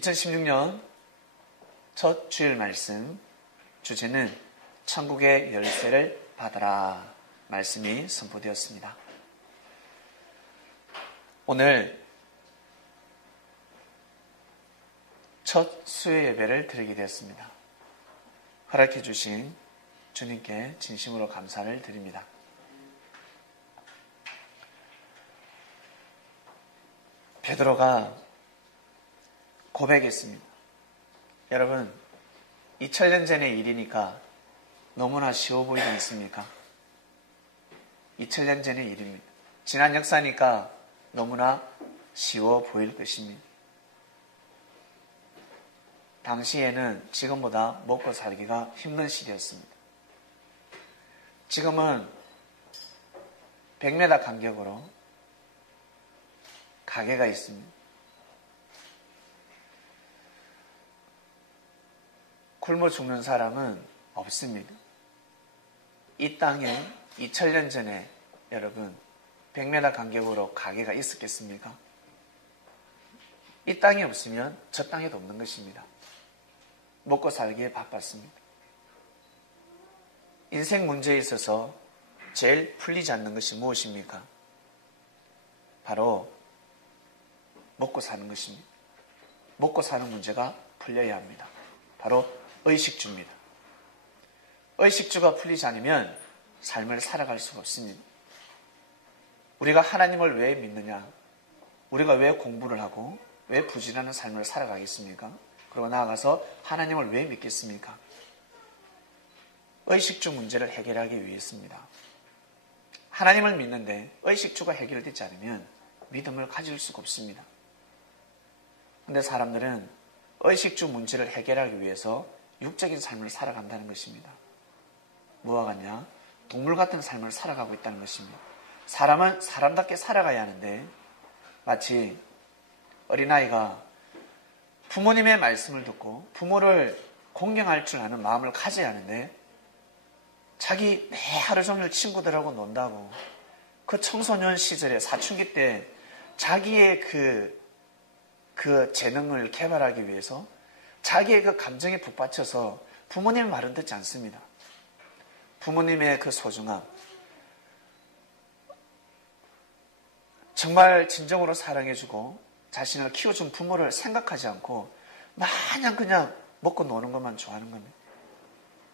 2016년 첫 주일 말씀 주제는 천국의 열쇠를 받아라 말씀이 선포되었습니다. 오늘 첫 수요 예배를 드리게 되었습니다. 허락해 주신 주님께 진심으로 감사를 드립니다. 베드로가 고백했습니다. 여러분, 2000년 전의 일이니까 너무나 쉬워 보이지 않습니까? 2000년 전의 일입니다. 지난 역사니까 너무나 쉬워 보일 것입니다. 당시에는 지금보다 먹고 살기가 힘든 시대였습니다. 지금은 100m 간격으로 가게가 있습니다. 굶어 죽는 사람은 없습니다. 이 땅에 2000년 전에 여러분 100m 간격으로 가게가 있었겠습니까? 이 땅이 없으면 저 땅에도 없는 것입니다. 먹고 살기에 바빴습니다. 인생 문제에 있어서 제일 풀리지 않는 것이 무엇입니까? 바로 먹고 사는 것입니다. 먹고 사는 문제가 풀려야 합니다. 바로 의식주입니다. 의식주가 풀리지 않으면 삶을 살아갈 수가 없습니다. 우리가 하나님을 왜 믿느냐? 우리가 왜 공부를 하고 왜 부지런한 삶을 살아가겠습니까? 그리고 나아가서 하나님을 왜 믿겠습니까? 의식주 문제를 해결하기 위해서입니다. 하나님을 믿는데 의식주가 해결되지 않으면 믿음을 가질 수가 없습니다. 그런데 사람들은 의식주 문제를 해결하기 위해서 육적인 삶을 살아간다는 것입니다. 뭐와 같냐? 동물 같은 삶을 살아가고 있다는 것입니다. 사람은 사람답게 살아가야 하는데 마치 어린아이가 부모님의 말씀을 듣고 부모를 공경할 줄 아는 마음을 가져야 하는데 자기 매 하루 종일 친구들하고 논다고 그 청소년 시절에 사춘기 때 자기의 그 재능을 개발하기 위해서 자기의 그 감정에 북받쳐서 부모님의 말은 듣지 않습니다. 부모님의 그 소중함, 정말 진정으로 사랑해주고 자신을 키워준 부모를 생각하지 않고 마냥 그냥 먹고 노는 것만 좋아하는 겁니다.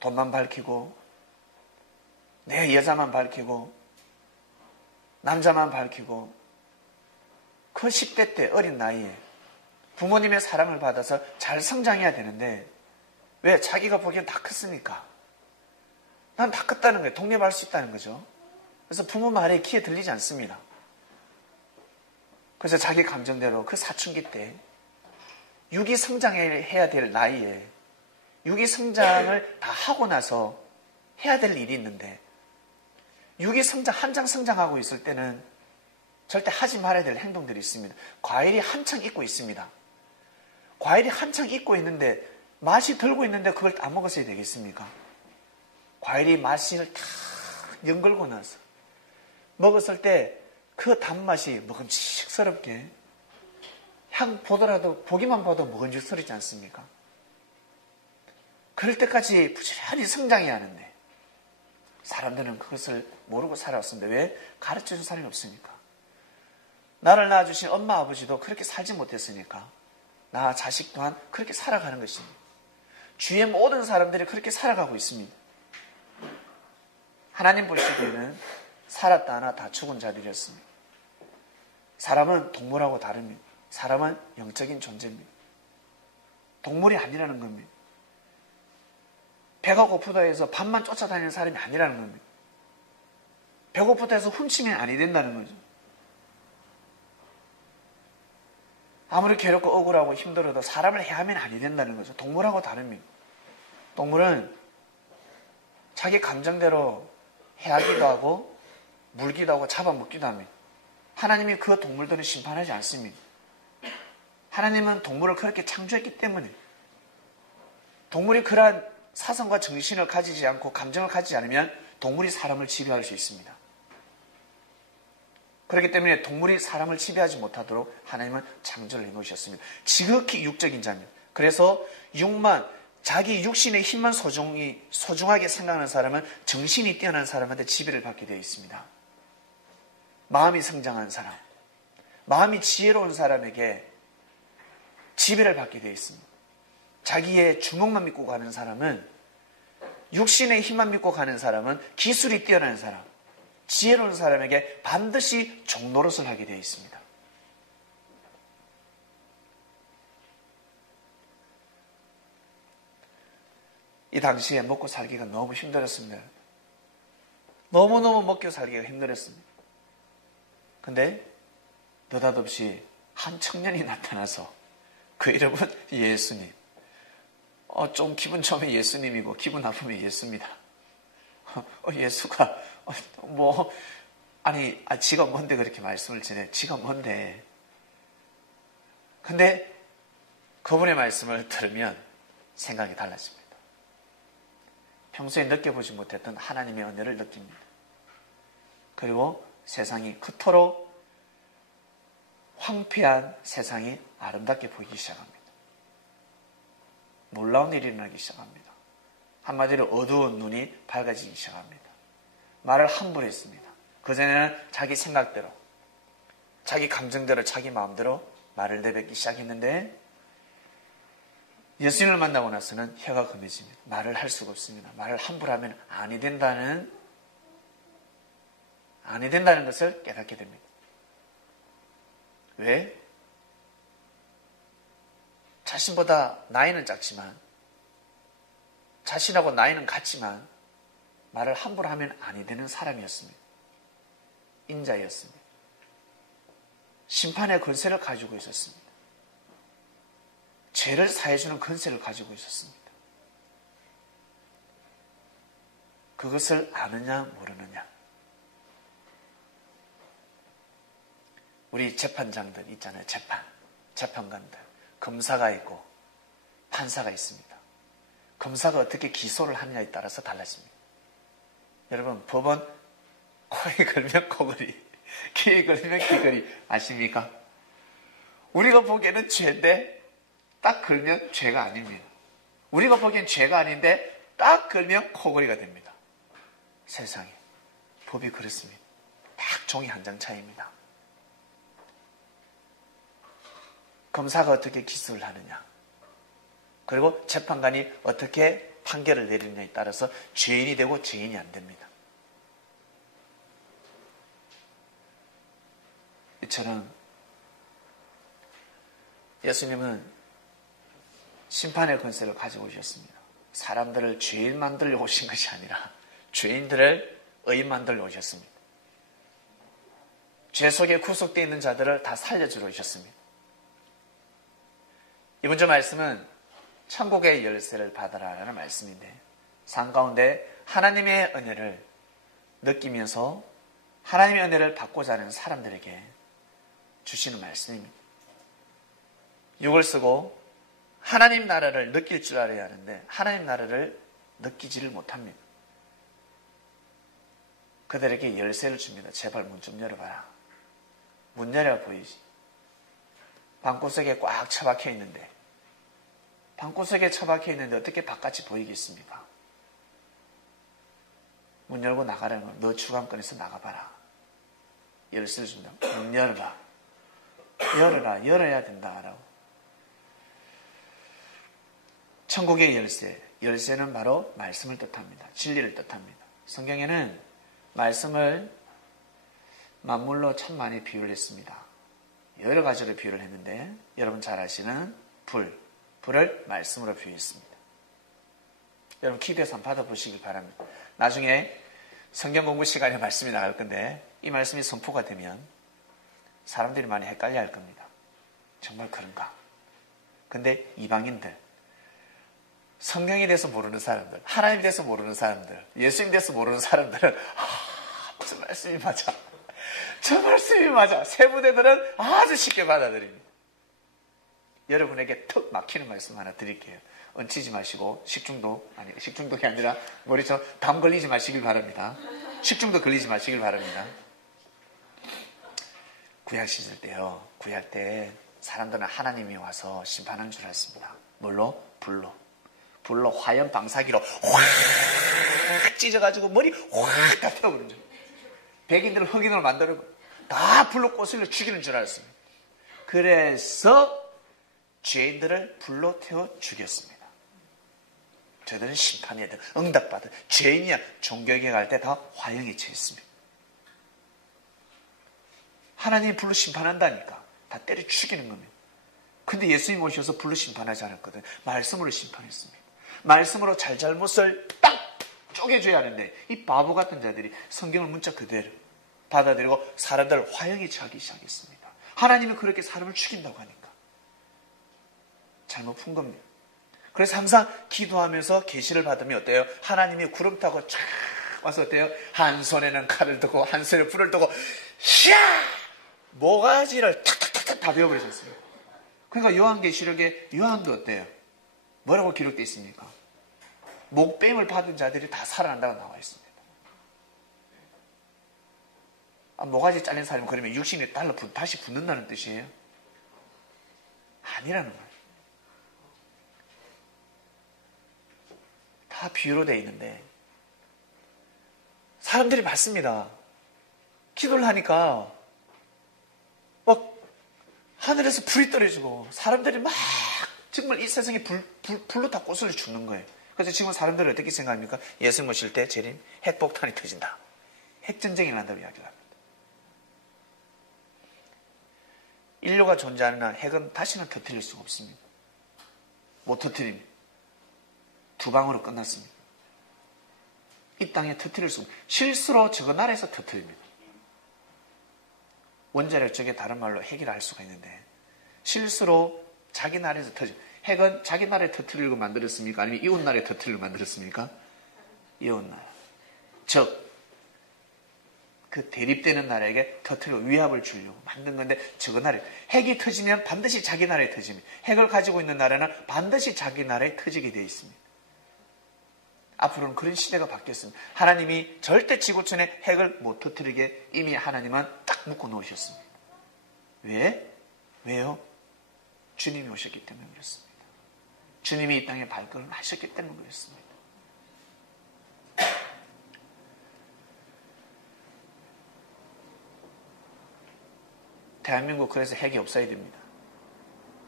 돈만 밝히고 내 여자만 밝히고 남자만 밝히고 그 10대 때 어린 나이에 부모님의 사랑을 받아서 잘 성장해야 되는데 왜 자기가 보기엔 다 컸으니까 난 다 컸다는 거예요. 독립할 수 있다는 거죠. 그래서 부모 말에 귀에 들리지 않습니다. 그래서 자기 감정대로 그 사춘기 때 유기 성장해야 될 나이에 유기 성장을 다 하고 나서 해야 될 일이 있는데 유기 성장 한창 성장하고 있을 때는 절대 하지 말아야 될 행동들이 있습니다. 과일이 한창 익고 있습니다. 과일이 한창 익고 있는데 맛이 들고 있는데 그걸 다 먹었어야 되겠습니까? 과일이 맛을 다 연걸고 나서 먹었을 때 그 단맛이 먹음직스럽게 향 보더라도 보기만 봐도 먹음직스럽지 않습니까? 그럴 때까지 부지런히 성장해야 하는데 사람들은 그것을 모르고 살아왔습니다. 왜? 가르쳐준 사람이 없으니까. 나를 낳아주신 엄마 아버지도 그렇게 살지 못했으니까 나 자식 또한 그렇게 살아가는 것입니다. 주위의 모든 사람들이 그렇게 살아가고 있습니다. 하나님 보시기에는 살았다 하나 다 죽은 자들이었습니다. 사람은 동물하고 다릅니다. 사람은 영적인 존재입니다. 동물이 아니라는 겁니다. 배가 고프다 해서 밥만 쫓아다니는 사람이 아니라는 겁니다. 배고프다 해서 훔치면 아니 된다는 거죠. 아무리 괴롭고 억울하고 힘들어도 사람을 해하면 아니 된다는 거죠. 동물하고 다릅니다. 동물은 자기 감정대로 해하기도 하고 물기도 하고 잡아먹기도 합니다. 하나님이 그 동물들은 심판하지 않습니다. 하나님은 동물을 그렇게 창조했기 때문에 동물이 그러한 사성과 정신을 가지지 않고 감정을 가지지 않으면 동물이 사람을 지배할 수 있습니다. 그렇기 때문에 동물이 사람을 지배하지 못하도록 하나님은 창조를 해놓으셨습니다. 지극히 육적인 자입니다. 그래서 자기 육신의 힘만 소중하게 생각하는 사람은 정신이 뛰어난 사람한테 지배를 받게 되어 있습니다. 마음이 성장한 사람, 마음이 지혜로운 사람에게 지배를 받게 되어 있습니다. 자기의 주먹만 믿고 가는 사람은, 육신의 힘만 믿고 가는 사람은, 기술이 뛰어난 사람, 지혜로운 사람에게 반드시 종노릇을 하게 되어 있습니다. 이 당시에 먹고 살기가 너무 힘들었습니다. 너무너무 먹고 살기가 힘들었습니다. 근데 느닷없이 한 청년이 나타나서, 그 이름은 예수님. 좀 기분 좋으면 예수님이고 기분 나쁘면 예수입니다. 예수가 지가 뭔데 그렇게 말씀을 전해? 지가 뭔데? 근데 그분의 말씀을 들으면 생각이 달라집니다. 평소에 느껴보지 못했던 하나님의 은혜를 느낍니다. 그리고 세상이 그토록 황폐한 세상이 아름답게 보이기 시작합니다. 놀라운 일이 일어나기 시작합니다. 한마디로 어두운 눈이 밝아지기 시작합니다. 말을 함부로 했습니다. 그전에는 자기 생각대로, 자기 감정대로, 자기 마음대로 말을 내뱉기 시작했는데, 예수님을 만나고 나서는 혀가 금해집니다. 말을 할 수가 없습니다. 말을 함부로 하면 아니 된다는 것을 깨닫게 됩니다. 왜? 자신보다 나이는 작지만, 자신하고 나이는 같지만 말을 함부로 하면 아니 되는 사람이었습니다. 인자였습니다. 심판의 권세를 가지고 있었습니다. 죄를 사해주는 권세를 가지고 있었습니다. 그것을 아느냐 모르느냐. 우리 재판장들 있잖아요. 재판관들. 검사가 있고 판사가 있습니다. 검사가 어떻게 기소를 하느냐에 따라서 달라집니다. 여러분, 법은 코에 걸면 코걸이, 귀에 걸면 귀걸이 아십니까? 우리가 보기에는 죄인데 딱 걸면 죄가 아닙니다. 우리가 보기엔 죄가 아닌데 딱 걸면 코걸이가 됩니다. 세상에 법이 그렇습니다. 딱 종이 한 장 차이입니다. 검사가 어떻게 기소를 하느냐, 그리고 재판관이 어떻게 판결을 내리느냐에 따라서 죄인이 되고 죄인이 안 됩니다. 이처럼 예수님은 심판의 권세를 가지고 오셨습니다. 사람들을 죄인 만들려고 오신 것이 아니라 죄인들을 의인 만들려 오셨습니다. 죄 속에 구속되어 있는 자들을 다 살려주러 오셨습니다. 이번 주 말씀은 천국의 열쇠를 받아라라는 말씀인데, 삶 가운데 하나님의 은혜를 느끼면서 하나님의 은혜를 받고자 하는 사람들에게 주시는 말씀입니다. 육을 쓰고 하나님 나라를 느낄 줄 알아야 하는데 하나님 나라를 느끼지를 못합니다. 그들에게 열쇠를 줍니다. 제발 문 좀 열어봐라. 문 열어야 보이지. 방구석에 꽉 처박혀 있는데, 방구석에 처박혀 있는데 어떻게 바깥이 보이겠습니까? 문 열고 나가라는 건 너 주관권에서 나가봐라. 열쇠를 준다. 문 열어봐. 열어라. 열어야 된다라고. 천국의 열쇠. 열쇠는 바로 말씀을 뜻합니다. 진리를 뜻합니다. 성경에는 말씀을 만물로 참 많이 비유를 했습니다. 여러 가지로 비유를 했는데, 여러분 잘 아시는 불을 말씀으로 비유했습니다. 여러분 기도해서 한번 받아보시길 바랍니다. 나중에 성경 공부 시간에 말씀이 나갈 건데, 이 말씀이 선포가 되면 사람들이 많이 헷갈려 할 겁니다. 정말 그런가? 근데 이방인들, 성경에 대해서 모르는 사람들, 하나님에 대해서 모르는 사람들, 예수님에 대해서 모르는 사람들은 저 말씀이 맞아. 저 말씀이 맞아. 세부대들은 아주 쉽게 받아들입니다. 여러분에게 턱 막히는 말씀 하나 드릴게요. 얹히지 마시고 식중독이 아니라 머리처럼 담 걸리지 마시길 바랍니다. 식중독 걸리지 마시길 바랍니다. 구약 시절 때요. 구약 때 사람들은 하나님이 와서 심판한 줄 알았습니다. 뭘로? 불로. 불로 화염 방사기로 확 찢어가지고 머리 확 깎아버린 줄. 백인들을 흑인으로 만들어 다 불로 꼬슬려 죽이는 줄 알았습니다. 그래서 죄인들을 불로 태워 죽였습니다. 저들은 심판해야 돼. 응답받은 죄인이야. 종교에 갈 때 다 화형에 처했습니다. 하나님이 불로 심판한다니까. 다 때려 죽이는 겁니다. 근데 예수님 오셔서 불로 심판하지 않았거든. 말씀으로 심판했습니다. 말씀으로 잘잘못을 딱 쪼개줘야 하는데 이 바보 같은 자들이 성경을 문자 그대로 받아들이고 사람들을 화형에 처하기 시작했습니다. 하나님이 그렇게 사람을 죽인다고 하니까 잘못 푼 겁니다. 그래서 항상 기도하면서 계시를 받으면 어때요? 하나님이 구름 타고 쫙 와서 어때요? 한 손에는 칼을 두고 한 손에 불을 두고 샤! 모가지를 탁탁탁탁 다 베어버리셨어요. 그러니까 요한계시록에 요한도 어때요? 뭐라고 기록되어 있습니까? 목뱀을 받은 자들이 다 살아난다고 나와 있습니다. 모가지 잘린 사람이 그러면 육신이 다시 붙는다는 뜻이에요? 아니라는 거예요. 다 비유로 되어 있는데 사람들이 받습니다. 기도를 하니까 막 하늘에서 불이 떨어지고 사람들이 막 정말 이 세상에 불로 다 꼬슬려 죽는 거예요. 그래서 지금 사람들은 어떻게 생각합니까? 예수님 오실 때 재림 핵폭탄이 터진다. 핵전쟁이 난다고 이야기를 합니다. 인류가 존재하는 한 핵은 다시는 터뜨릴 수가 없습니다. 못 터뜨립니다. 두 방으로 끝났습니다. 이 땅에 터뜨릴 수 없습니다. 실수로 저거 나라에서 터뜨립니다. 원자력 쪽에 다른 말로 핵이라 할 수가 있는데 실수로 자기 나라에서 터져. 핵은 자기 나라에 터뜨리려고 만들었습니까? 아니면 이웃 나라에 터뜨리려고 만들었습니까? 이웃 나라. 즉, 그 대립되는 나라에게 터뜨리고 위압을 주려고 만든 건데 저거 나라에 핵이 터지면 반드시 자기 나라에 터집니다. 핵을 가지고 있는 나라는 반드시 자기 나라에 터지게 되어 있습니다. 앞으로는 그런 시대가 바뀌었습니다. 하나님이 절대 지구촌에 핵을 못 터뜨리게 이미 하나님은 딱 묶어 놓으셨습니다. 왜? 왜요? 주님이 오셨기 때문에 그렇습니다. 주님이 이 땅에 발걸음 하셨기 때문에 그렇습니다. 대한민국 그래서 핵이 없어야 됩니다.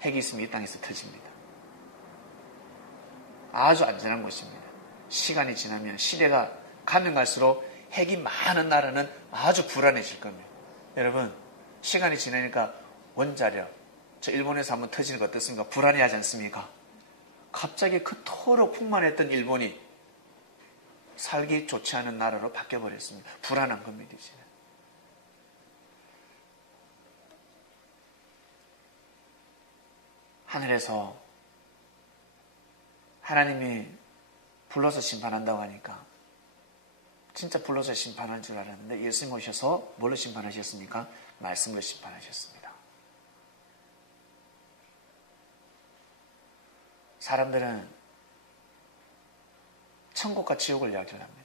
핵이 있으면 이 땅에서 터집니다. 아주 안전한 곳입니다. 시간이 지나면 시대가 가면 갈수록 핵이 많은 나라는 아주 불안해질 겁니다. 여러분 시간이 지나니까 원자력 저 일본에서 한번 터지는 거 어떻습니까? 불안해하지 않습니까? 갑자기 그토록 풍만했던 일본이 살기 좋지 않은 나라로 바뀌어버렸습니다. 불안한 겁니다. 이제. 하늘에서 하나님이 불러서 심판한다고 하니까 진짜 불러서 심판할 줄 알았는데 예수님 오셔서 뭘로 심판하셨습니까? 말씀으로 심판하셨습니다. 사람들은 천국과 지옥을 이야기를 합니다.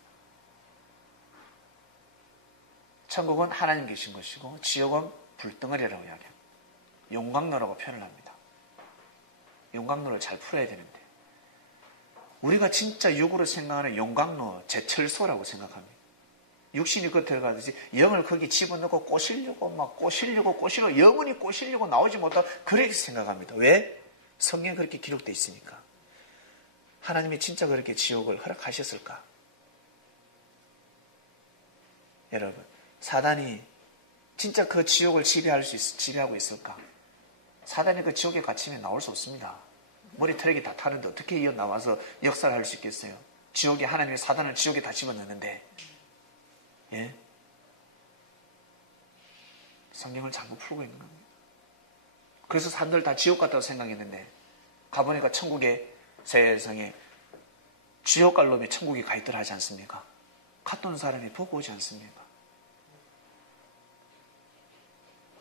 천국은 하나님 계신 것이고 지옥은 불덩어리라고 이야기합니다. 용광로라고 표현을 합니다. 용광로를 잘 풀어야 되는데 우리가 진짜 육으로 생각하는 용광로, 제철소라고 생각합니다. 육신이 그 들어가듯이 영을 거기 집어넣고 꼬시려고 영원히 꼬시려고 나오지 못하고 그렇게 생각합니다. 왜? 성경에 그렇게 기록되어 있으니까. 하나님이 진짜 그렇게 지옥을 허락하셨을까? 여러분, 사단이 진짜 그 지옥을 지배하고 있을까? 사단이 그 지옥에 갇히면 나올 수 없습니다. 머리 트랙이 다 타는데 어떻게 이어 나와서 역사를 할 수 있겠어요? 지옥에 하나님이 사단을 지옥에 다 집어넣는데, 예? 성경을 잘못 풀고 있는 겁니다. 그래서 사람들 다 지옥 같다고 생각했는데 가보니까 천국에 세상에 지옥 갈 놈이 천국에 가 있더라 하지 않습니까? 갔던 사람이 보고 오지 않습니까?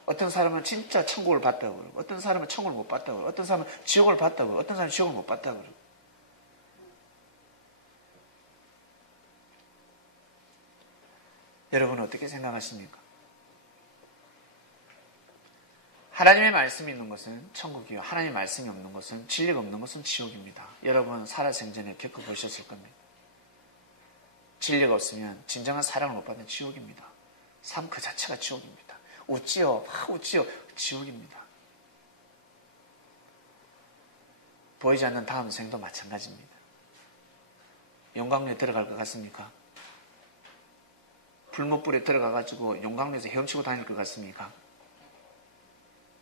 어떤 사람은 진짜 천국을 봤다고 그러고 어떤 사람은 천국을 못 봤다고 그러고 어떤 사람은 지옥을 봤다고 그러고 어떤 사람은 지옥을 못 봤다고 그러고 여러분은 어떻게 생각하십니까? 하나님의 말씀이 있는 것은 천국이요. 하나님의 말씀이 없는 것은, 진리가 없는 것은 지옥입니다. 여러분 살아생전에 겪어보셨을 겁니다. 진리가 없으면 진정한 사랑을 못 받는 지옥입니다. 삶 그 자체가 지옥입니다. 웃지요. 웃지요. 지옥입니다. 보이지 않는 다음 생도 마찬가지입니다. 용광로에 들어갈 것 같습니까? 불못불에 들어가가지고 용광로에서 헤엄치고 다닐 것 같습니까?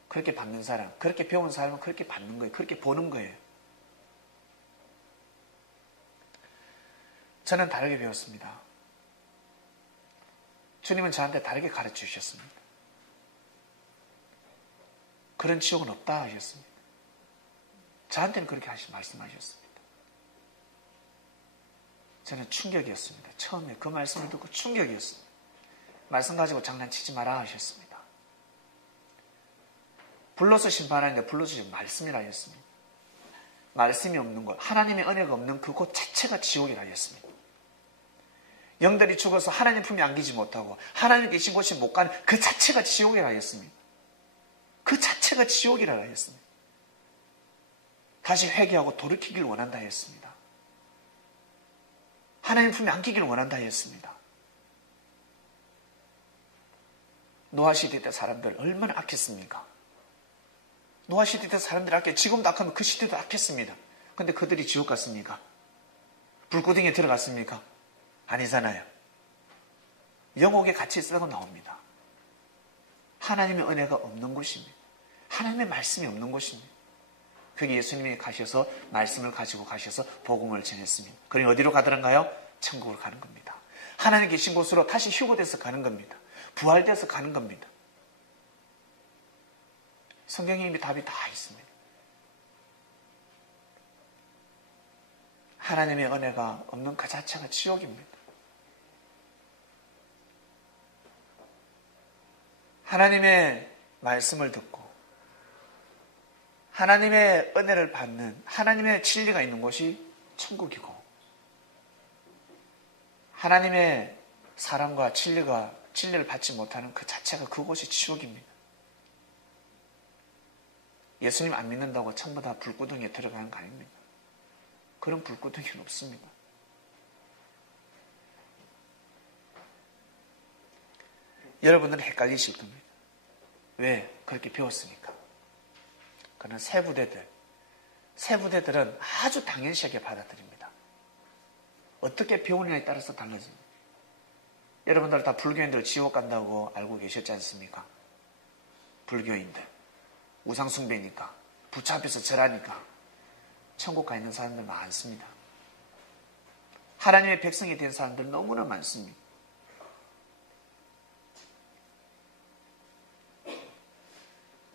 그렇게 받는 사람, 그렇게 배운 사람은 그렇게 받는 거예요. 그렇게 보는 거예요. 저는 다르게 배웠습니다. 주님은 저한테 다르게 가르쳐 주셨습니다. 그런 지옥은 없다 하셨습니다. 저한테는 그렇게 말씀하셨습니다. 저는 충격이었습니다. 처음에 그 말씀을 듣고 충격이었습니다. 말씀 가지고 장난치지 마라 하셨습니다. 불러서 심판하는데 불러서 말씀이라 하셨습니다. 말씀이 없는 곳, 하나님의 은혜가 없는 그곳 자체가 지옥이라 하셨습니다. 영들이 죽어서 하나님 품에 안기지 못하고 하나님 계신 곳이 못 가는 그 자체가 지옥이라 하였습니다. 그 자체가 지옥이라 하였습니다. 다시 회개하고 돌이키기를 원한다 했습니다. 하나님 품에 안기기를 원한다 했습니다. 노아 시대 때 사람들 얼마나 악했습니까? 노아 시대 때 사람들이 악해, 지금도 악하면 그 시대도 악했습니다. 근데 그들이 지옥 갔습니까? 불구덩이에 들어갔습니까? 아니잖아요. 영옥에 같이 있으라고 나옵니다. 하나님의 은혜가 없는 곳입니다. 하나님의 말씀이 없는 곳입니다. 거기 예수님이 가셔서 말씀을 가지고 가셔서 복음을 전했습니다. 그러니 어디로 가더란가요? 천국으로 가는 겁니다. 하나님 계신 곳으로 다시 휴거돼서 가는 겁니다. 부활돼서 가는 겁니다. 성경에 이미 답이 다 있습니다. 하나님의 은혜가 없는 그 자체가 지옥입니다. 하나님의 말씀을 듣고 하나님의 은혜를 받는 하나님의 진리가 있는 곳이 천국이고 하나님의 사랑과 진리를 받지 못하는 그 자체가 그곳이 지옥입니다. 예수님 안 믿는다고 전부 다 불구덩이에 들어가는 거 아닙니다. 그런 불구덩이는 없습니다. 여러분들은 헷갈리실 겁니다. 왜? 그렇게 배웠으니까. 그러나 세부대들은 아주 당연시하게 받아들입니다. 어떻게 배우느냐에 따라서 달라집니다. 여러분들 다 불교인들 지옥 간다고 알고 계셨지 않습니까? 불교인들. 우상숭배니까, 부처 앞에서 절하니까 천국 가 있는 사람들 많습니다. 하나님의 백성이 된 사람들 너무나 많습니다.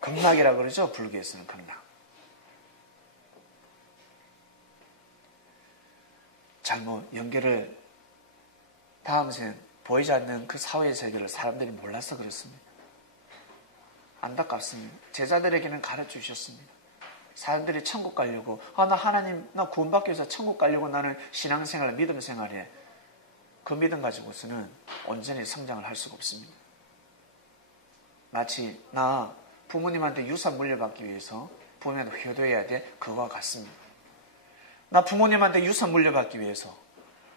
극락이라고 그러죠. 불교에서는 극락. 잘못 연결을 다음 생 보이지 않는 그 사회의 세계를 사람들이 몰라서 그렇습니다. 안타깝습니다. 제자들에게는 가르쳐 주셨습니다. 사람들이 천국 가려고 나 구원받기 위해서 천국 가려고 나는 신앙생활, 믿음 생활해. 그 믿음 가지고서는 온전히 성장을 할 수가 없습니다. 마치 나 부모님한테 유산 물려받기 위해서 부모님한테 효도해야 돼. 그거와 같습니다. 나 부모님한테 유산 물려받기 위해서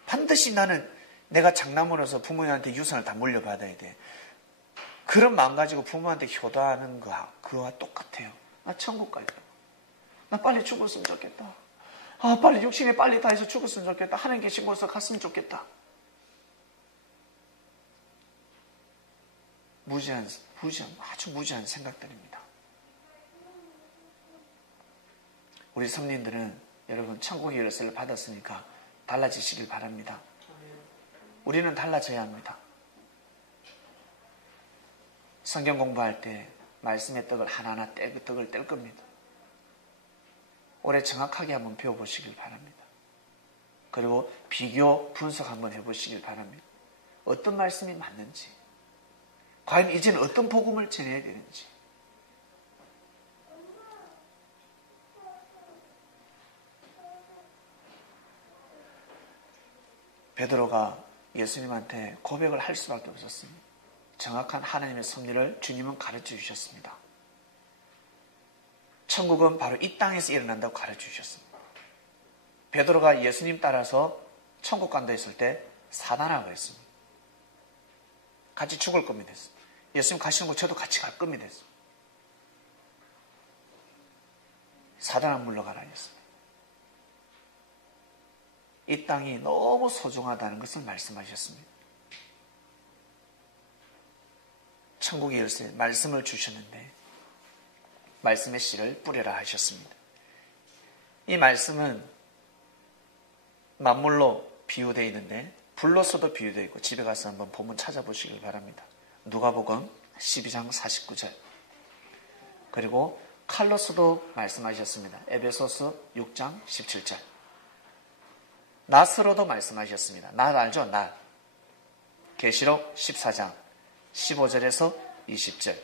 반드시 나는 내가 장남으로서 부모님한테 유산을 다 물려받아야 돼. 그런 마음 가지고 부모한테 효도하는 그거와 똑같아요. 나 천국 가려고. 나 빨리 죽었으면 좋겠다. 빨리 육신이 빨리 다해서 죽었으면 좋겠다. 하나님 계신 곳에 갔으면 좋겠다. 아주 무지한 생각들입니다. 우리 성린들은 여러분 천국의 열쇠를 받았으니까 달라지시길 바랍니다. 우리는 달라져야 합니다. 성경 공부할 때 말씀의 떡을 하나하나 떡을 뗄 겁니다. 올해 정확하게 한번 배워보시길 바랍니다. 그리고 비교 분석 한번 해보시길 바랍니다. 어떤 말씀이 맞는지, 과연 이제는 어떤 복음을 전해야 되는지. 베드로가 예수님한테 고백을 할 수밖에 없었습니다. 정확한 하나님의 섭리를 주님은 가르쳐 주셨습니다. 천국은 바로 이 땅에서 일어난다고 가르쳐주셨습니다. 베드로가 예수님 따라서 천국 간다 했을 때 사단하고 했습니다. 같이 죽을 겁니다. 예수님 가시는 거 저도 같이 갈 겁니다. 사단아 물러가라 했습니다. 이 땅이 너무 소중하다는 것을 말씀하셨습니다. 천국의 열쇠 말씀을 주셨는데 말씀의 씨를 뿌려라 하셨습니다. 이 말씀은 만물로 비유되어 있는데 불로서도 비유되어 있고 집에 가서 한번 본문 찾아보시길 바랍니다. 누가복음 12장 49절 그리고 칼로서도 말씀하셨습니다. 에베소서 6장 17절 낫으로도 말씀하셨습니다. 낫 알죠? 낫 계시록 14장 15절에서 20절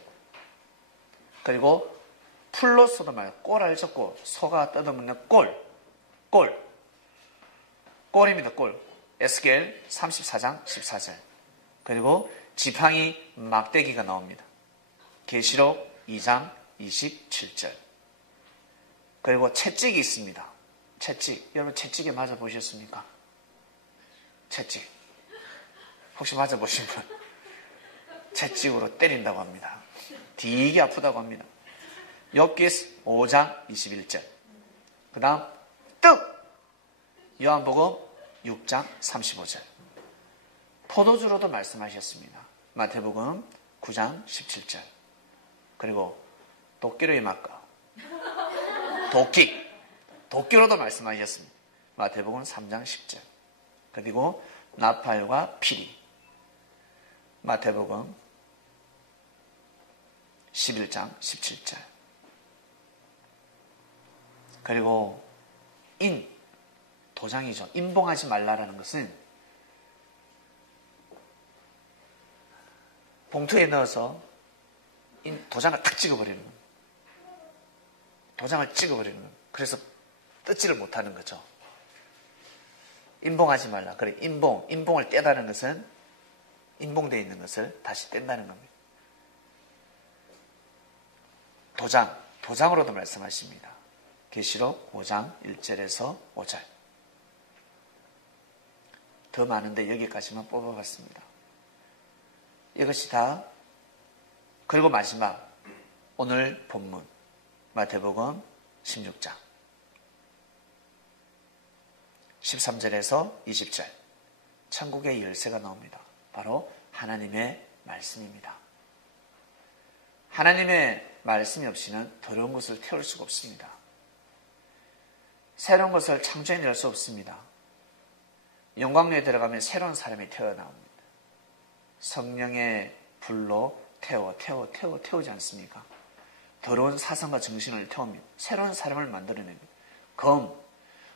그리고 풀로서도 꼴 알죠? 꼴 소가 뜯어먹는 꼴입니다. 꼴 에스겔 34장 14절 그리고 지팡이 막대기가 나옵니다. 계시록 2장 27절 그리고 채찍이 있습니다. 채찍 여러분 채찍에 맞아보셨습니까? 채찍 혹시 맞아보신 분? 채찍으로 때린다고 합니다. 되게 아프다고 합니다. 욥기 5장 21절 그 다음 떡 요한복음 6장 35절 포도주로도 말씀하셨습니다. 마태복음 9장 17절 그리고 도끼로 임할까 도끼로도 말씀하셨습니다. 마태복음 3장 10절 그리고 나팔과 피리 마태복음 11장 17절 그리고 도장이죠. 인봉하지 말라라는 것은 봉투에 넣어서 도장을 탁 찍어버리는 겁니다. 도장을 찍어버리는 겁니다. 그래서 뜯지를 못하는 거죠. 인봉하지 말라. 그래, 인봉을 떼다는 것은 인봉되어 있는 것을 다시 뗀다는 겁니다. 도장으로도 말씀하십니다. 계시록 5장 1절에서 5절. 더 많은데 여기까지만 뽑아봤습니다. 이것이 다 그리고 마지막 오늘 본문 마태복음 16장 13절에서 20절 천국의 열쇠가 나옵니다. 바로 하나님의 말씀입니다. 하나님의 말씀이 없이는 더러운 것을 태울 수가 없습니다. 새로운 것을 창조해낼 수 없습니다. 영광로에 들어가면 새로운 사람이 태어나옵니다. 성령의 불로 태우지 않습니까? 더러운 사상과 정신을 태웁니다. 새로운 사람을 만들어냅니다.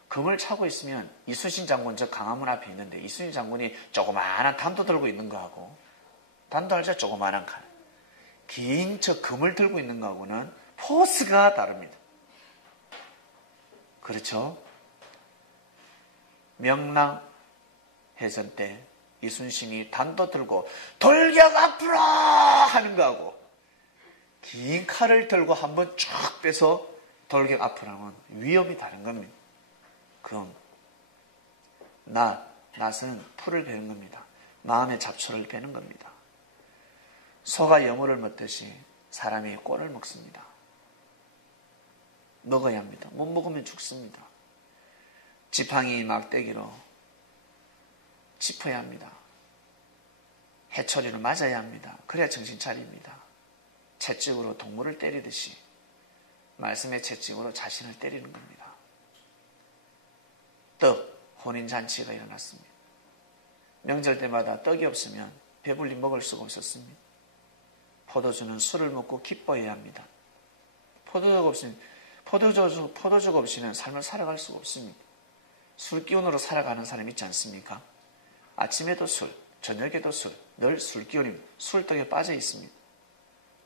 검을 차고 있으면 이순신 장군 저 강화문 앞에 있는데 이순신 장군이 조그마한 단도 들고 있는 거하고 단도 알죠? 조그마한 칼. 긴 저 검을 들고 있는 거하고는 포스가 다릅니다. 그렇죠? 명랑해전 때 이순신이 단도 들고 돌격 앞으로 하는 거하고 긴 칼을 들고 한번 쫙 빼서 돌격 앞으로 하면 위험이 다른 겁니다. 그럼 낫은 풀을 베는 겁니다. 마음의 잡초를 베는 겁니다. 소가 여물을 먹듯이 사람이 꼴을 먹습니다. 먹어야 합니다. 못 먹으면 죽습니다. 지팡이 막대기로 짚어야 합니다. 해초리로 맞아야 합니다. 그래야 정신 차립니다. 채찍으로 동물을 때리듯이 말씀의 채찍으로 자신을 때리는 겁니다. 혼인잔치가 일어났습니다. 명절 때마다 떡이 없으면 배불리 먹을 수가 없었습니다. 포도주는 술을 먹고 기뻐해야 합니다. 포도주가 없이는 삶을 살아갈 수가 없습니다. 술 기운으로 살아가는 사람 있지 않습니까? 아침에도 술, 저녁에도 술, 늘 술 기운입니다. 술떡에 빠져 있습니다.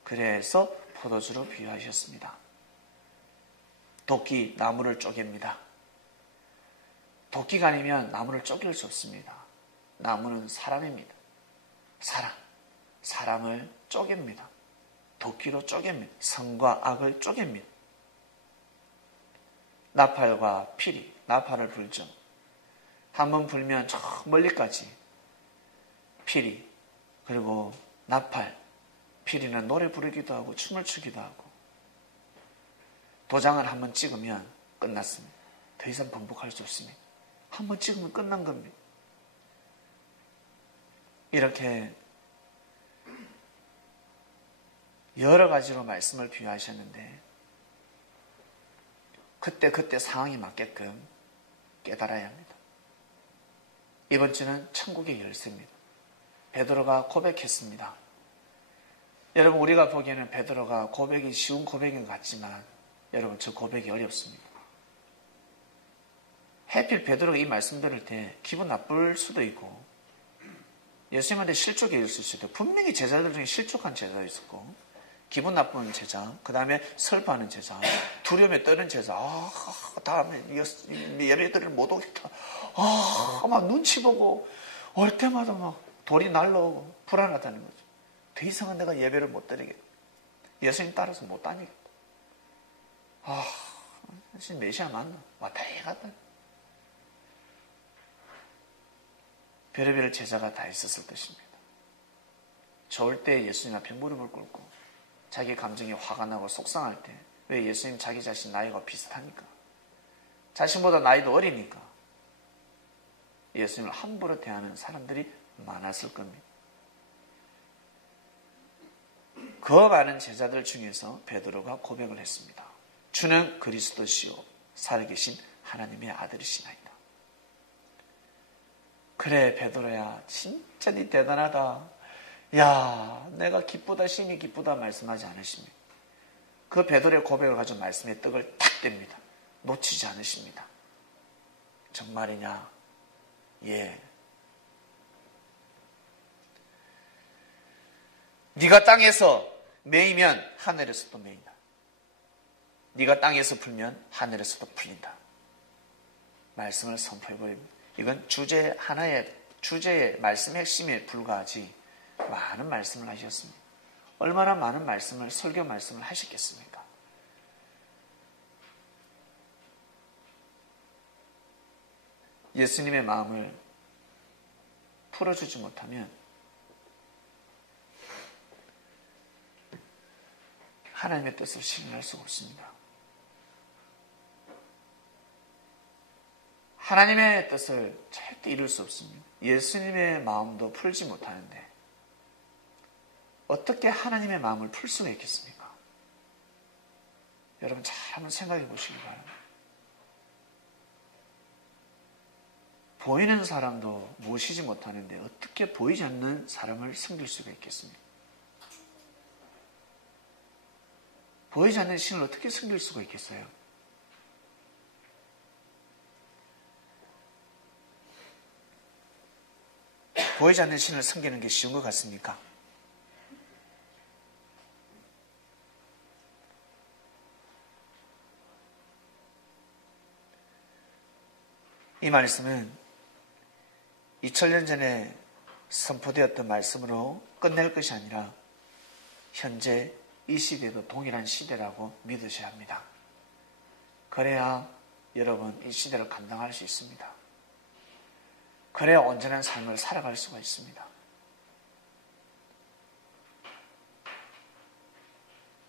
그래서 포도주로 비유하셨습니다. 도끼, 나무를 쪼갭니다. 도끼가 아니면 나무를 쪼갤 수 없습니다. 나무는 사람입니다. 사람을 쪼갭니다. 도끼로 쪼갭니다. 선과 악을 쪼갭니다. 나팔과 피리, 나팔을 불죠. 한번 불면 저 멀리까지 피리, 그리고 나팔, 피리는 노래 부르기도 하고 춤을 추기도 하고, 도장을 한번 찍으면 끝났습니다. 더 이상 반복할 수 없습니다. 한번 찍으면 끝난 겁니다. 이렇게 여러 가지로 말씀을 비유하셨는데 그때 상황에 맞게끔 깨달아야 합니다. 이번 주는 천국의 열쇠입니다. 베드로가 고백했습니다. 여러분, 우리가 보기에는 베드로가 고백이 쉬운 고백인 것 같지만 여러분, 저 고백이 어렵습니다. 해필 베드로가 이 말씀 들을 때 기분 나쁠 수도 있고 예수님한테 실족해 있을 수도 있고, 분명히 제자들 중에 실족한 제자도 있었고, 기분 나쁜 제자, 그 다음에 슬퍼하는 제자, 두려움에 떠는 제자, 다음에 예배들을 못 오겠다. 막 눈치 보고 올 때마다 막 돌이 날라오고 불안하다는 거죠. 더 이상은 내가 예배를 못 드리겠다. 예수님 따라서 못 다니겠다. 사실 메시아 맞나? 왔다 갔다. 별의별 제자가 다 있었을 것입니다. 좋을 때 예수님 앞에 무릎을 꿇고 자기 감정이 화가 나고 속상할 때, 왜 예수님 자기 자신 나이가 비슷하니까, 자신보다 나이도 어리니까 예수님을 함부로 대하는 사람들이 많았을 겁니다. 그 많은 제자들 중에서 베드로가 고백을 했습니다. 주는 그리스도시요 살아계신 하나님의 아들이시나이다. 그래 베드로야, 진짜 네 대단하다. 야, 내가 기쁘다 심히 기쁘다 말씀하지 않으십니까? 그 베드로의 고백을 가지고 말씀의 떡을 탁 뗍니다. 놓치지 않으십니다. 정말이냐? 예. 네가 땅에서 메이면 하늘에서도 메인다. 네가 땅에서 풀면 하늘에서도 풀린다. 말씀을 선포해버립니다. 이건 하나의 주제의 말씀 핵심에 불과하지 많은 말씀을 하셨습니다. 얼마나 많은 말씀을, 설교 말씀을 하셨겠습니까? 예수님의 마음을 풀어주지 못하면 하나님의 뜻을 실현할 수가 없습니다. 하나님의 뜻을 절대 이룰 수 없습니다. 예수님의 마음도 풀지 못하는데 어떻게 하나님의 마음을 풀 수가 있겠습니까? 여러분 잘 한번 생각해 보시기 바랍니다. 보이는 사람도 모시지 못하는데 어떻게 보이지 않는 사람을 섬길 수가 있겠습니까? 보이지 않는 신을 어떻게 섬길 수가 있겠어요? 보이지 않는 신을 섬기는 게 쉬운 것 같습니까? 이 말씀은 2000년 전에 선포되었던 말씀으로 끝낼 것이 아니라 현재 이 시대도 동일한 시대라고 믿으셔야 합니다. 그래야 여러분 이 시대를 감당할 수 있습니다. 그래야 온전한 삶을 살아갈 수가 있습니다.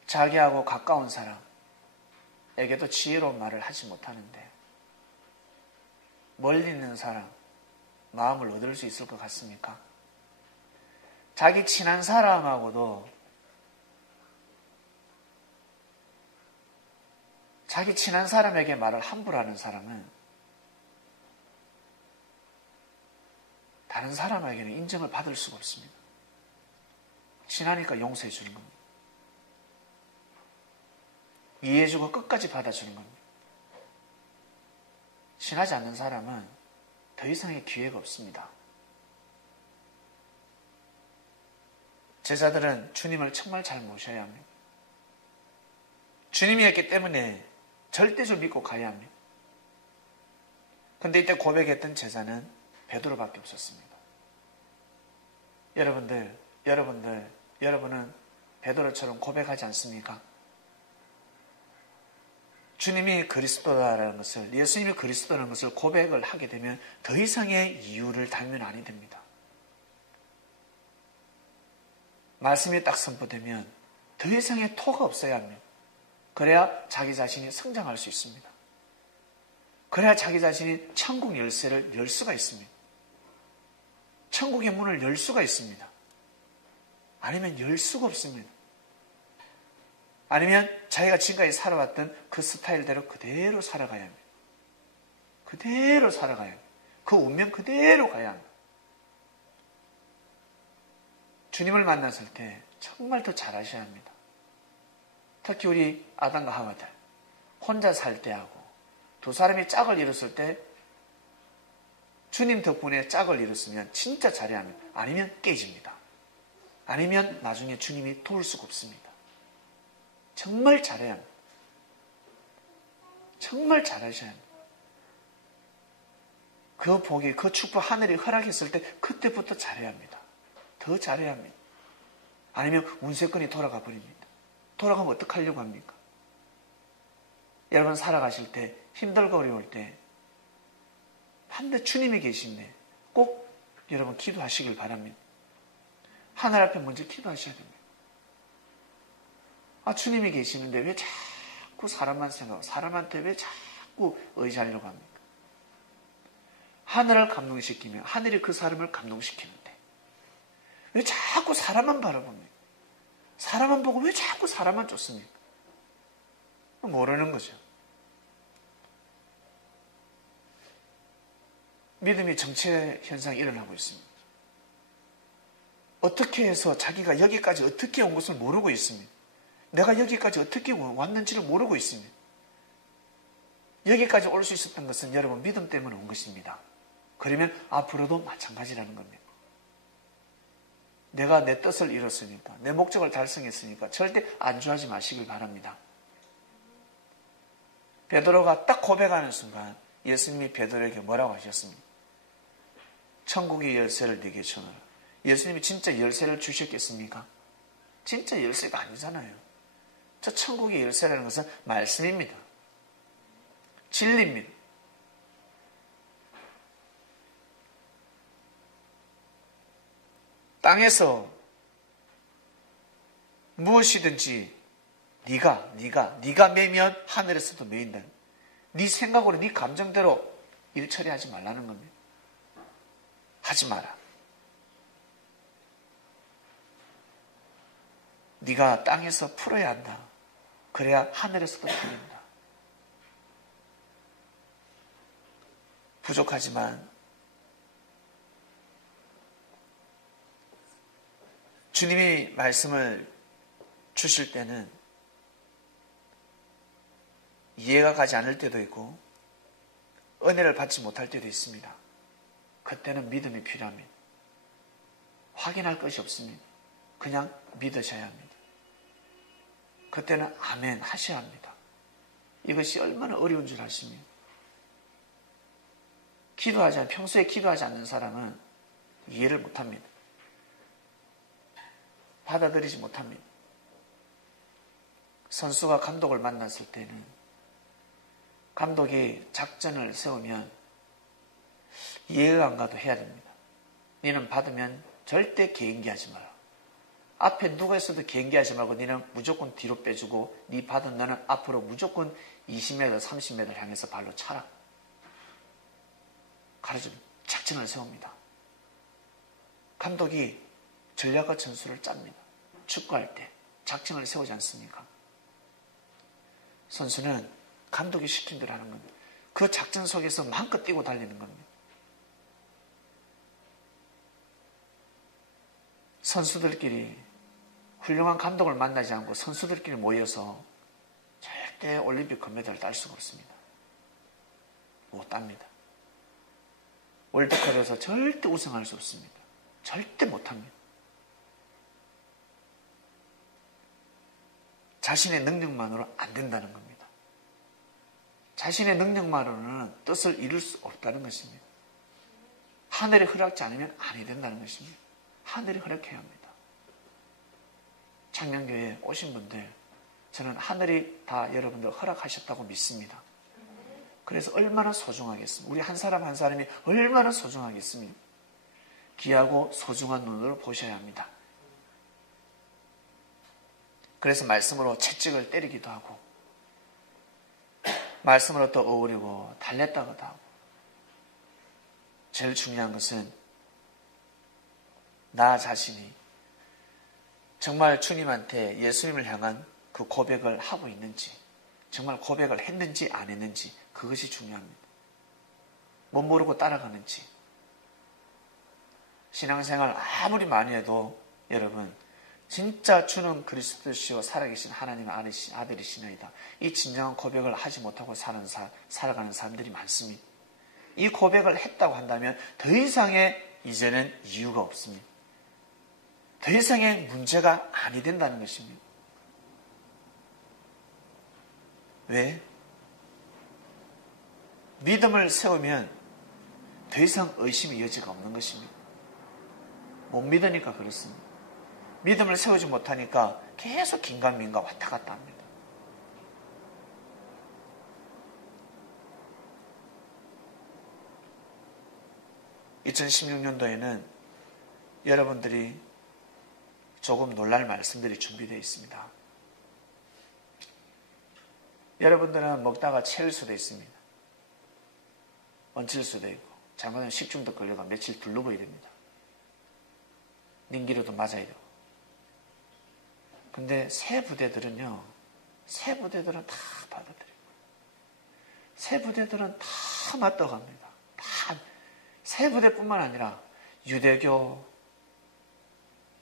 자기하고 가까운 사람에게도 지혜로운 말을 하지 못하는데 멀리 있는 사람 마음을 얻을 수 있을 것 같습니까? 자기 친한 사람하고도 자기 친한 사람에게 말을 함부로 하는 사람은 다른 사람에게는 인정을 받을 수가 없습니다. 친하니까 용서해 주는 겁니다. 이해해주고 끝까지 받아주는 겁니다. 친하지 않는 사람은 더 이상의 기회가 없습니다. 제자들은 주님을 정말 잘 모셔야 합니다. 주님이었기 때문에 절대적으로 믿고 가야 합니다. 그런데 이때 고백했던 제자는 베드로밖에 없었습니다. 여러분은 베드로처럼 고백하지 않습니까? 주님이 그리스도다라는 것을, 예수님이 그리스도라는 것을 고백을 하게 되면 더 이상의 이유를 달면 아니 됩니다. 말씀이 딱 선포되면 더 이상의 토가 없어야 합니다. 그래야 자기 자신이 성장할 수 있습니다. 그래야 자기 자신이 천국 열쇠를 열 수가 있습니다. 천국의 문을 열 수가 있습니다. 아니면 열 수가 없습니다. 아니면 자기가 지금까지 살아왔던 그 스타일대로 그대로 살아가야 합니다. 그대로 살아가야 합니다. 그 운명 그대로 가야 합니다. 주님을 만났을 때 정말 더 잘하셔야 합니다. 특히 우리 아담과 하와들 혼자 살 때하고 두 사람이 짝을 이뤘을 때 주님 덕분에 짝을 이뤘으면 진짜 잘해야 합니다. 아니면 깨집니다. 아니면 나중에 주님이 도울 수가 없습니다. 정말 잘해야 합니다. 정말 잘하셔야 합니다. 그 복이, 그 축복 하늘이 허락했을 때 그때부터 잘해야 합니다. 더 잘해야 합니다. 아니면 운세권이 돌아가 버립니다. 돌아가면 어떡하려고 합니까? 여러분 살아가실 때 힘들고 어려울 때 반드시 주님이 계신데 꼭 여러분 기도하시길 바랍니다. 하늘 앞에 먼저 기도하셔야 됩니다. 아, 주님이 계시는데 왜 자꾸 사람만 생각하고 사람한테 왜 자꾸 의지하려고 합니까? 하늘을 감동시키면 하늘이 그 사람을 감동시키는데 왜 자꾸 사람만 바라봅니까? 사람만 보고 왜 자꾸 사람만 쫓습니까? 모르는 거죠. 믿음이 정체 현상이 일어나고 있습니다. 어떻게 해서 자기가 여기까지 어떻게 온 것을 모르고 있습니다. 내가 여기까지 어떻게 왔는지를 모르고 있습니다. 여기까지 올 수 있었던 것은 여러분 믿음 때문에 온 것입니다. 그러면 앞으로도 마찬가지라는 겁니다. 내가 내 뜻을 이뤘으니까, 내 목적을 달성했으니까 절대 안주하지 마시길 바랍니다. 베드로가 딱 고백하는 순간 예수님이 베드로에게 뭐라고 하셨습니까? 천국의 열쇠를 네게 주노라. 예수님이 진짜 열쇠를 주셨겠습니까? 진짜 열쇠가 아니잖아요. 저 천국의 열쇠라는 것은 말씀입니다. 진리입니다. 땅에서 무엇이든지 네가 매면 하늘에서도 매인다. 네 생각으로 네 감정대로 일 처리하지 말라는 겁니다. 하지 마라. 네가 땅에서 풀어야 한다. 그래야 하늘에서도 풀린다. 부족하지만 주님이 말씀을 주실 때는 이해가 가지 않을 때도 있고 은혜를 받지 못할 때도 있습니다. 그때는 믿음이 필요합니다. 확인할 것이 없습니다. 그냥 믿으셔야 합니다. 그때는 아멘 하셔야 합니다. 이것이 얼마나 어려운 줄 아십니까? 평소에 기도하지 않는 사람은 이해를 못합니다. 받아들이지 못합니다. 선수가 감독을 만났을 때는 감독이 작전을 세우면 이해가 안 가도 해야 됩니다. 너는 받으면 절대 개인기하지 마라. 앞에 누가 있어도 개인기하지 말고 너는 무조건 뒤로 빼주고 네 받은 너는 앞으로 무조건 20m, 30m를 향해서 발로 차라. 가르쳐줍니다. 작전을 세웁니다. 감독이 전략과 전술을 짭니다. 축구할 때 작전을 세우지 않습니까? 선수는 감독이 시킨 대로 하는 겁니다. 그 작전 속에서 마음껏 뛰고 달리는 겁니다. 선수들끼리 훌륭한 감독을 만나지 않고 선수들끼리 모여서 절대 올림픽 금메달을 딸 수가 없습니다. 못 땁니다. 월드컵에서 절대 우승할 수 없습니다. 절대 못합니다. 자신의 능력만으로 안 된다는 겁니다. 자신의 능력만으로는 뜻을 이룰 수 없다는 것입니다. 하늘이 허락지 않으면 아니 된다는 것입니다. 하늘이 허락해야 합니다. 창녕교회에 오신 분들 저는 하늘이 다 여러분들 허락하셨다고 믿습니다. 그래서 얼마나 소중하겠습니까? 우리 한 사람 한 사람이 얼마나 소중하겠습니까? 귀하고 소중한 눈으로 보셔야 합니다. 그래서 말씀으로 채찍을 때리기도 하고 말씀으로 또 어우리고 달랬다고도 하고 제일 중요한 것은 나 자신이 정말 주님한테 예수님을 향한 그 고백을 하고 있는지 정말 고백을 했는지 안 했는지 그것이 중요합니다. 못 모르고 따라가는지 신앙생활 아무리 많이 해도 여러분 진짜 주는 그리스도시요 살아계신 하나님의 아들이시나이다. 이 진정한 고백을 하지 못하고 살아가는 사람들이 많습니다. 이 고백을 했다고 한다면 더 이상의 이제는 이유가 없습니다. 더 이상의 문제가 아니 된다는 것입니다. 왜? 믿음을 세우면 더 이상 의심의 여지가 없는 것입니다. 못 믿으니까 그렇습니다. 믿음을 세우지 못하니까 계속 긴가민가 왔다 갔다 합니다. (2016년도에는) 여러분들이 조금 놀랄 말씀들이 준비되어 있습니다. 여러분들은 먹다가 체할 수도 있습니다. 얹힐 수도 있고 잘못하면 식중독 걸려가 며칠 둘러보야 됩니다. 닌기로도 맞아야 되고. 근데 새 부대들은요, 새 부대들은 다 받아들이고, 새 부대들은 다 맞다갑니다. 다 새 부대뿐만 아니라 유대교,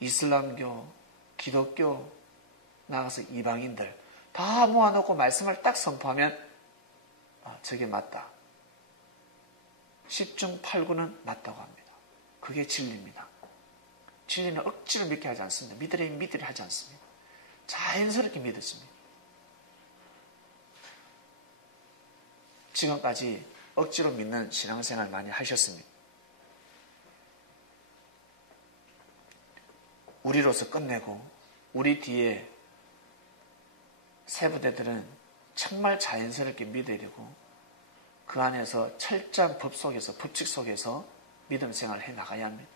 이슬람교, 기독교, 나가서 이방인들 다 모아놓고 말씀을 딱 선포하면 저게 맞다. 10중 8구는 맞다고 합니다. 그게 진리입니다. 진리는 억지로 믿게 하지 않습니다. 믿으려 하지 않습니다. 자연스럽게 믿었습니다. 지금까지 억지로 믿는 신앙생활 많이 하셨습니다. 우리로서 끝내고 우리 뒤에 세부대들은 정말 자연스럽게 믿으려고 그 안에서 철저한 법 속에서 법칙 속에서 믿음 생활을 해 나가야 합니다.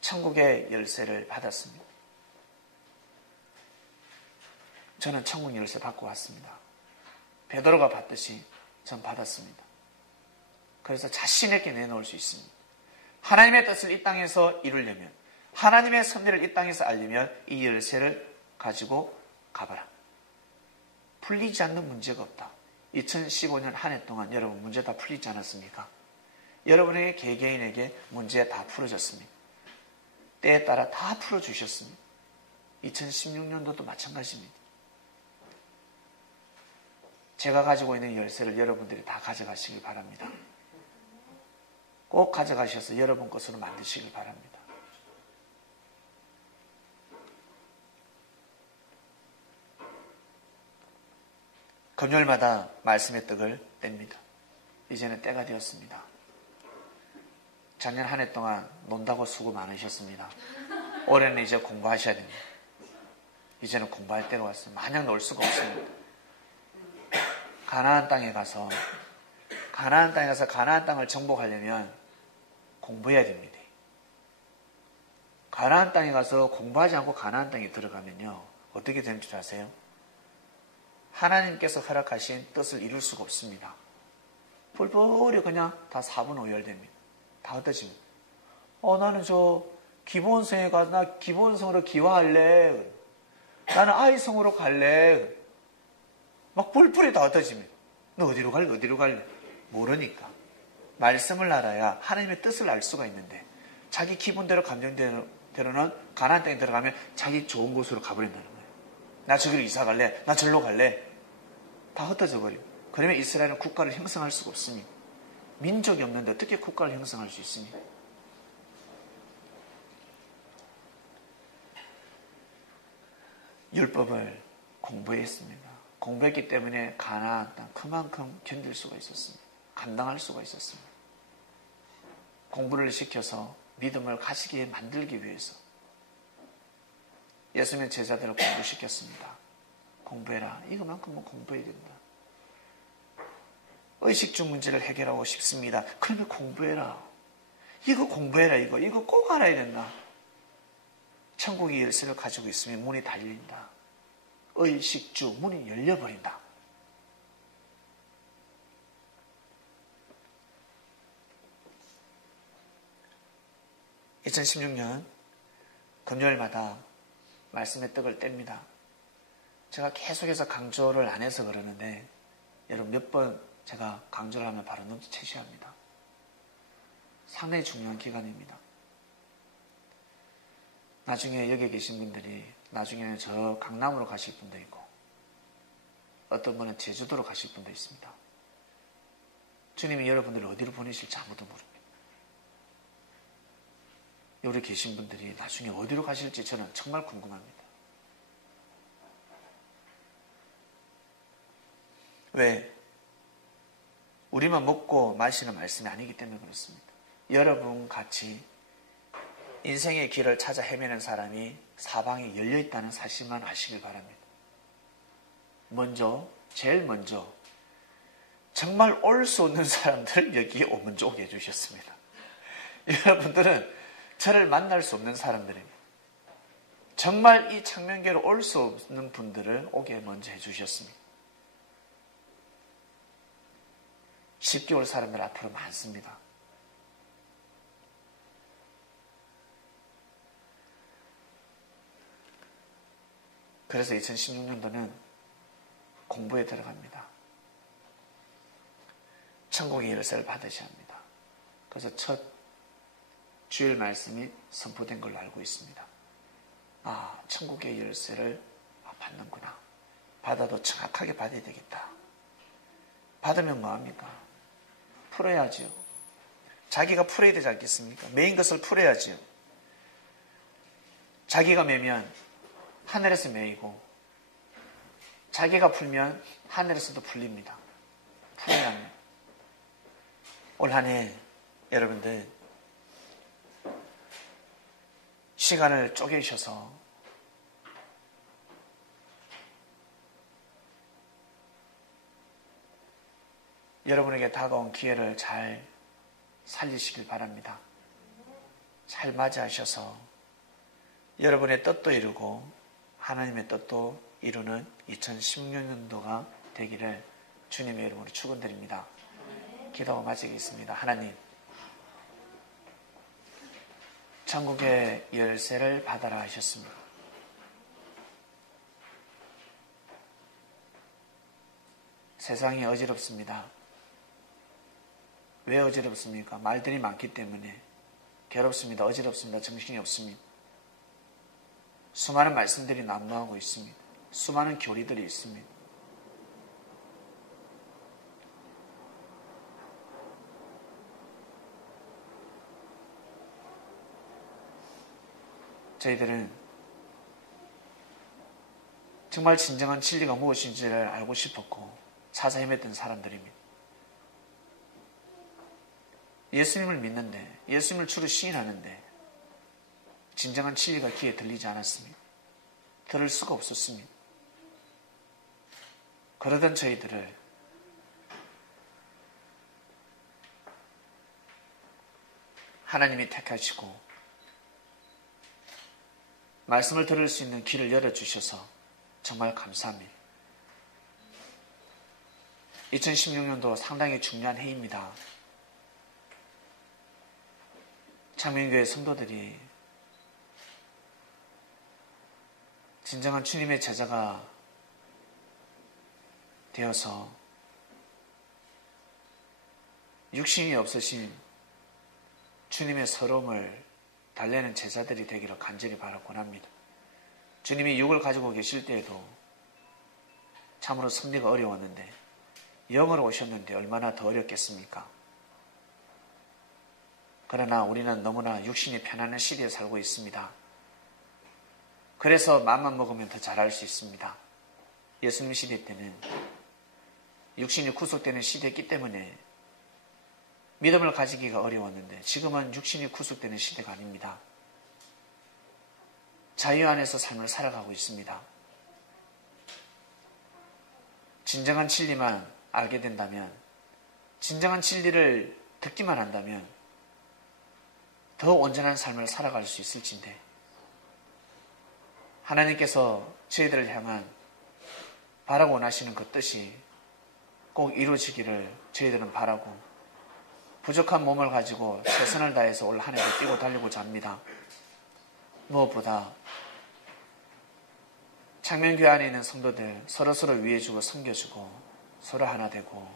천국의 열쇠를 받았습니다. 저는 천국 열쇠 받고 왔습니다. 베드로가 받듯이 전 받았습니다. 그래서 자신 있게 내놓을 수 있습니다. 하나님의 뜻을 이 땅에서 이루려면 하나님의 섭리를 이 땅에서 알려면 이 열쇠를 가지고 가봐라. 풀리지 않는 문제가 없다. 2015년 한 해 동안 여러분 문제 다 풀리지 않았습니까? 여러분에게 개개인에게 문제 다 풀어졌습니다. 때에 따라 다 풀어주셨습니다. 2016년도도 마찬가지입니다. 제가 가지고 있는 열쇠를 여러분들이 다 가져가시길 바랍니다. 꼭 가져가셔서 여러분 것으로 만드시길 바랍니다. 금요일마다 말씀의 떡을 뗍니다. 이제는 때가 되었습니다. 작년 한 해 동안 논다고 수고 많으셨습니다. 올해는 이제 공부하셔야 됩니다. 이제는 공부할 때가 왔어요. 마냥 놀 수가 없습니다. 가나안 땅에 가서 가나안 땅을 정복하려면 공부해야 됩니다. 가나안 땅에 가서 공부하지 않고 가나안 땅에 들어가면요. 어떻게 되는 줄 아세요? 하나님께서 허락하신 뜻을 이룰 수가 없습니다. 뿔뿔이 그냥 다 4분 오열됩니다. 다 흩어집니다. 나는 기본성에 가서 나 기본성으로 기화할래. 나는 아이성으로 갈래. 막 뿔뿔이 다 흩어집니다. 너 어디로 갈래? 모르니까. 말씀을 알아야 하나님의 뜻을 알 수가 있는데 자기 기분대로 감정대로는 가나안 땅에 들어가면 자기 좋은 곳으로 가버린다는 거예요. 나 저기로 이사 갈래? 나 절로 갈래? 다 흩어져 버려요. 그러면 이스라엘은 국가를 형성할 수가 없습니다. 민족이 없는데 어떻게 국가를 형성할 수 있습니까? 율법을 공부했습니다. 공부했기 때문에 가나안 땅 그만큼 견딜 수가 있었습니다. 감당할 수가 있었습니다. 공부를 시켜서 믿음을 가지게 만들기 위해서 예수님의 제자들을 공부시켰습니다. 공부해라. 이거만큼은 공부해야 된다. 의식주 문제를 해결하고 싶습니다. 그러면 공부해라. 이거 공부해라. 이거 꼭 알아야 된다. 천국의 열쇠를 가지고 있으면 문이 달린다. 의식주 문이 열려버린다. (2016년) 금요일마다 말씀의 떡을 뗍니다. 제가 계속해서 강조를 안 해서 그러는데 여러분 몇 번 제가 강조를 하면 바로 눈치채셔야 합니다. 상당히 중요한 기간입니다. 나중에 여기 계신 분들이 나중에는 저 강남으로 가실 분도 있고 어떤 분은 제주도로 가실 분도 있습니다. 주님이 여러분들을 어디로 보내실지 아무도 모릅니다. 여기 계신 분들이 나중에 어디로 가실지 저는 정말 궁금합니다. 왜? 우리만 먹고 마시는 말씀이 아니기 때문에 그렇습니다. 여러분 같이 인생의 길을 찾아 헤매는 사람이 사방에 열려있다는 사실만 아시길 바랍니다. 제일 먼저 정말 올 수 없는 사람들 여기에 먼저 오게 해주셨습니다. 여러분들은 저를 만날 수 없는 사람들입니다. 정말 이 창명교로 올 수 없는 분들을 오게 먼저 해주셨습니다. 쉽게 올 사람들 앞으로 많습니다. 그래서 2016년도는 공부에 들어갑니다. 천국의 열쇠를 받으셔야 합니다. 그래서 첫 주일 말씀이 선포된 걸로 알고 있습니다. 천국의 열쇠를 받는구나. 받아도 정확하게 받아야 되겠다. 받으면 뭐합니까? 풀어야지요. 자기가 풀어야 되지 않겠습니까? 메인 것을 풀어야지요. 자기가 매면 하늘에서 매이고 자기가 풀면 하늘에서도 풀립니다. 풀어야 합니다. 올 한 해 여러분들 시간을 쪼개셔서 여러분에게 다가온 기회를 잘 살리시길 바랍니다. 잘 맞이하셔서 여러분의 뜻도 이루고 하나님의 뜻도 이루는 2016년도가 되기를 주님의 이름으로 축원드립니다. 기도하고 마치겠습니다. 하나님, 천국의 열쇠를 받아라 하셨습니다. 세상이 어지럽습니다. 왜 어지럽습니까? 말들이 많기 때문에 괴롭습니다. 어지럽습니다. 정신이 없습니다. 수많은 말씀들이 난무하고 있습니다. 수많은 교리들이 있습니다. 저희들은 정말 진정한 진리가 무엇인지를 알고 싶었고 찾아 헤맸던 사람들입니다. 예수님을 믿는데, 예수님을 주로 시인하는데 진정한 진리가 귀에 들리지 않았습니다. 들을 수가 없었습니다. 그러던 저희들을 하나님이 택하시고 말씀을 들을 수 있는 길을 열어주셔서 정말 감사합니다. 2016년도 상당히 중요한 해입니다. 창명교회 성도들이 진정한 주님의 제자가 되어서 육신이 없으신 주님의 서러움을 달래는 제자들이 되기를 간절히 바라곤 합니다. 주님이 육을 가지고 계실 때에도 참으로 섭리가 어려웠는데 영으로 오셨는데 얼마나 더 어렵겠습니까? 그러나 우리는 너무나 육신이 편안한 시대에 살고 있습니다. 그래서 마음만 먹으면 더 잘할 수 있습니다. 예수님 시대 때는 육신이 구속되는 시대였기 때문에 믿음을 가지기가 어려웠는데 지금은 육신이 구속되는 시대가 아닙니다. 자유 안에서 삶을 살아가고 있습니다. 진정한 진리만 알게 된다면, 진정한 진리를 듣기만 한다면 더 온전한 삶을 살아갈 수 있을진데, 하나님께서 저희들을 향한 바라고 원하시는 그 뜻이 꼭 이루어지기를 저희들은 바라고, 부족한 몸을 가지고 최선을 다해서 올 한 해도 뛰고 달리고자 합니다. 무엇보다 창명교회 안에 있는 성도들 서로서로 위해주고 섬겨주고 서로 하나 되고,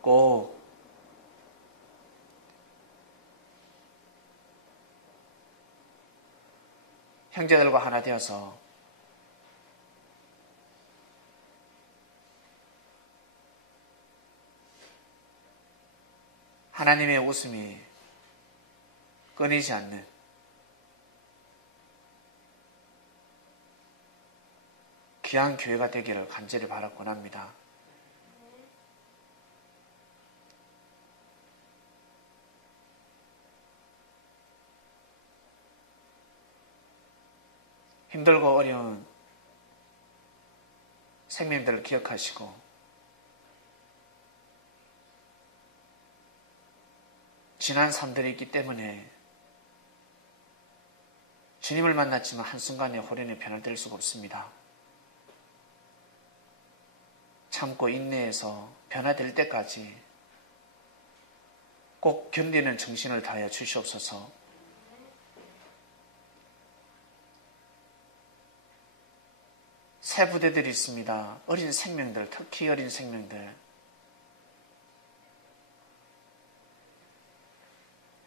꼭 형제들과 하나 되어서 하나님의 웃음이 끊이지 않는 귀한 교회가 되기를 간절히 바라곤 합니다. 힘들고 어려운 생명들을 기억하시고, 지난 삶들이 있기 때문에 주님을 만났지만 한순간에 호련히 변화될 수가 없습니다. 참고 인내해서 변화될 때까지 꼭 견디는 정신을 다하여 주시옵소서. 새 부대들이 있습니다. 어린 생명들, 특히 어린 생명들,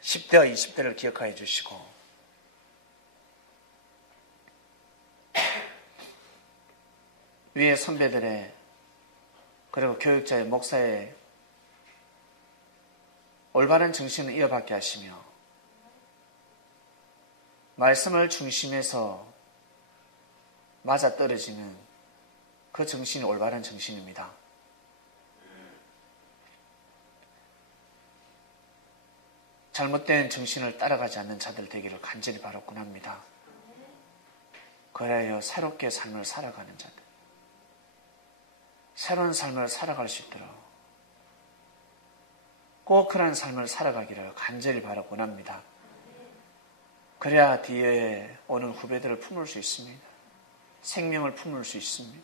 10대와 20대를 기억하여 주시고, 위에 선배들의, 그리고 교육자의, 목사의 올바른 정신을 이어받게 하시며, 말씀을 중심에서 맞아떨어지는 그 정신이 올바른 정신입니다. 잘못된 정신을 따라가지 않는 자들 되기를 간절히 바라곤 합니다. 그래야 새롭게 삶을 살아가는 자들, 새로운 삶을 살아갈 수 있도록 꼭 그런 삶을 살아가기를 간절히 바라곤 합니다. 그래야 뒤에 오는 후배들을 품을 수 있습니다. 생명을 품을 수 있습니다.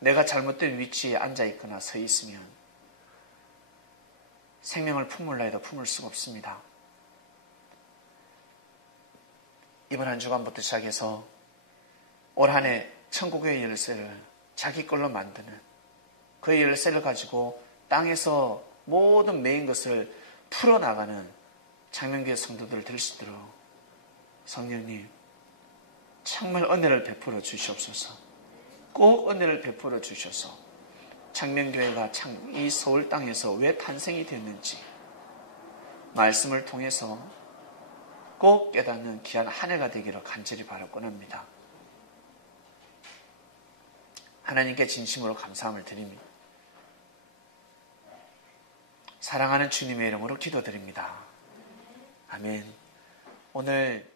내가 잘못된 위치에 앉아 있거나 서 있으면 생명을 품을라 해도 품을 수가 없습니다. 이번 한 주간부터 시작해서 올 한 해 천국의 열쇠를 자기 걸로 만드는 그 열쇠를 가지고 땅에서 모든 메인 것을 풀어나가는 장명교회 성도들 될 수 있도록 성령님 정말 은혜를 베풀어 주시옵소서. 꼭 은혜를 베풀어 주셔서 장명교회가 참 이 서울 땅에서 왜 탄생이 됐는지 말씀을 통해서 꼭 깨닫는 귀한 한 해가 되기를 간절히 바라곤 합니다. 하나님께 진심으로 감사함을 드립니다. 사랑하는 주님의 이름으로 기도드립니다. 아멘. 오늘